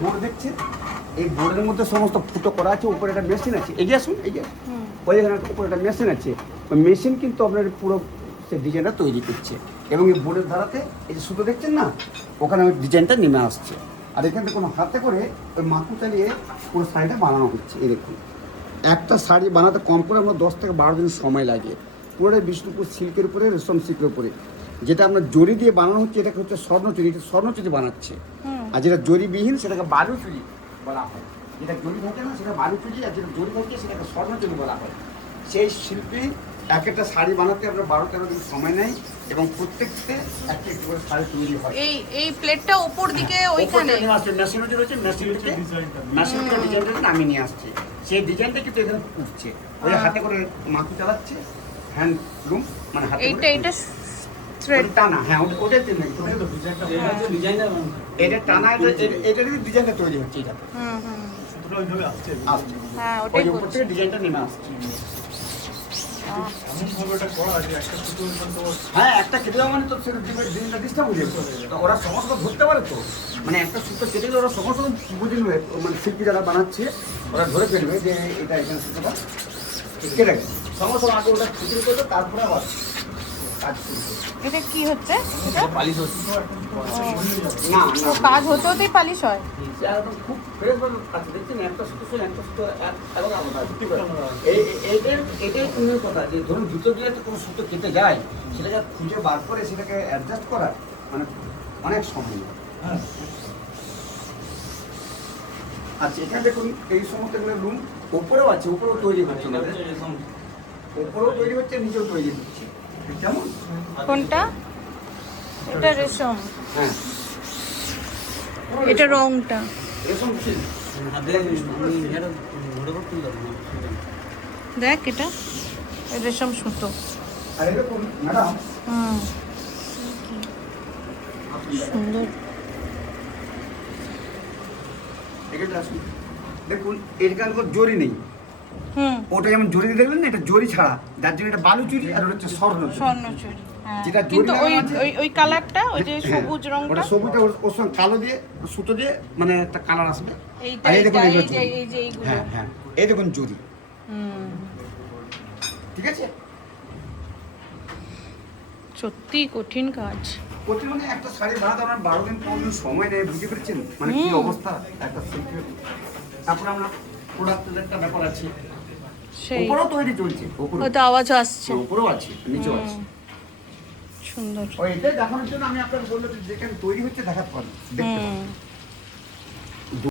Board দেখছেন, এই বোর্ডের মধ্যে সমস্ত ফুটো করা আছে, উপরে একটা মেশিন আছে, এগিয়ে আসুন, এগিয়ে ওই এখানে উপরে একটা মেশিন আছে, ওই মেশিন কিন্তু আপনার পুরো সে ডিজাইনটা তৈরি করছে এবং এই বোর্ডের ধারাতে এই যে সুতো দেখছেন না, ওখানে ওই ডিজাইনটা নেমে আসছে। আর এখান থেকে কোনো হাতে করে ওই মাকু চালিয়ে পুরো শাড়িটা বানানো হচ্ছে। এই দেখুন, একটা শাড়ি বানাতে কম করে আমরা 10 থেকে 12 দিন সময় লাগে। পুরোটাই বিষ্ণুপুর সিল্কের উপরে, রেশম সিল্কের উপরে। যেটা আপনার জরি দিয়ে বানানো হচ্ছে এটাকে হচ্ছে স্বর্ণচুরি, এটা স্বর্ণচুরি বানাচ্ছে। আর যেটা জরিবিহীন সেটাকে বালুচুরি বলা হয়। যেটা জরি থাকে না সেটা বালুচুরি, আর যেটা জরি থাকে সেটাকে স্বর্ণচুরি বলা হয়। সেই শিল্পী এক একটা শাড়ি বানাতে আপনার 12-13 দিন সময় নেয় এবং প্রত্যেককে একটা একটু করে শাড়ি তৈরি হয়। এই প্লেটটা উপর দিকে ওইখানে মেশিন রয়েছে, মেশিন থেকে ডিজাইনটা আমি নিয়ে আসছি। সেই ডিজাইনটা কিন্তু এখানে উঠছে, ওই হাতে করে মাকু চালাচ্ছে, হ্যান্ডলুম মানে হাতে এইটা থ্রেড টানা। হ্যাঁ, ওটাই তো এটা টানা, এটা ডিজাইনটা তৈরি হচ্ছে। এটা হ্যাঁ, ওটাই উপর থেকে ডিজাইনটা নেমে আসছে। হ্যাঁ, একটা কেটে দেওয়া মানে তো সেটা ডিজাইনটা ডিস্টার্ব হয়ে যাবে। ওরা সমস্ত ধরতে পারে তো, মানে একটা সুতো কেটে দিলে ওরা সমস্ত বুঝে নেবে, মানে শিল্পী যারা বানাচ্ছে ওরা ধরে ফেলবে যে এটা এখানে সুতোটা কেটে গেছে। সমস্ত আগে ওটা ফিটিং করবে, তারপরে আবার কাজ করবে। এটা কি হচ্ছে? এটা পালিশ হচ্ছে না, তো কাজ হতে হতেই পালিশ হয়। একদম খুব ফ্রেশ ভাবে আছে। দেখছেন একটা সুতো একটা সুতো এবং এটাই কোনো কথা যে ধরুন জুতো দিয়ে তো কোনো সুতো কেটে যায়, সেটাকে খুঁজে বার করে সেটাকে অ্যাডজাস্ট করা মানে অনেক সময়। আচ্ছা, এখানে দেখুন এই সমস্ত রুম ওপরেও আছে, উপরেও তৈরি হচ্ছে, ওপরেও তৈরি হচ্ছে, নিচেও তৈরি হচ্ছে। কেমন? কোনটা? এটা রেশম, হ্যাঁ, এটা রংটা রেশম সিল্ক। দেখ, এটা রেশম সুতো। আর এরকম ম্যাডাম সুন্দর। এখানে আসুন, দেখুন এখানে কোনো জরি নেই। ওটা যেমন জরি দিয়ে দেখলেন না, এটা জরি ছাড়া, যার জন্য এটা বালুচুরি আর ওটা হচ্ছে স্বর্ণচুরি। যেটা কিন্তু জরি ওই আছে, ওই কালারটা, ওই যে হ্যাঁ, সবুজ রংটা, ওটা সবুজটা ওর সঙ্গে কালো দিয়ে সুতো দিয়ে মানে একটা কালার আসবে। এইটা আর এই দেখুন এই এগুলো যে জরি। এই যে এইগুলো। হ্যাঁ হ্যাঁ, এই দেখুন জরি। ঠিক আছে, সত্যি কঠিন কাজ। প্রতি মানে একটা শাড়ি বানাতে আপনার 12 দিন 15 দিন সময় নেয়, বুঝতে পেরেছেন মানে কি অবস্থা একটা শিল্পীর। তারপর আমরা প্রোডাক্টের একটা ব্যাপার আছে, সেই উপরেও তৈরি চলছে, উপরে হয়তো আওয়াজ আসছে। উপরেও আছে, নিচেও আছে। সুন্দর। ওই এটা দেখানোর জন্য আমি আপনাকে বললাম যে যেখানে তৈরি হচ্ছে দেখাতে পারেন, দেখতে পারেন।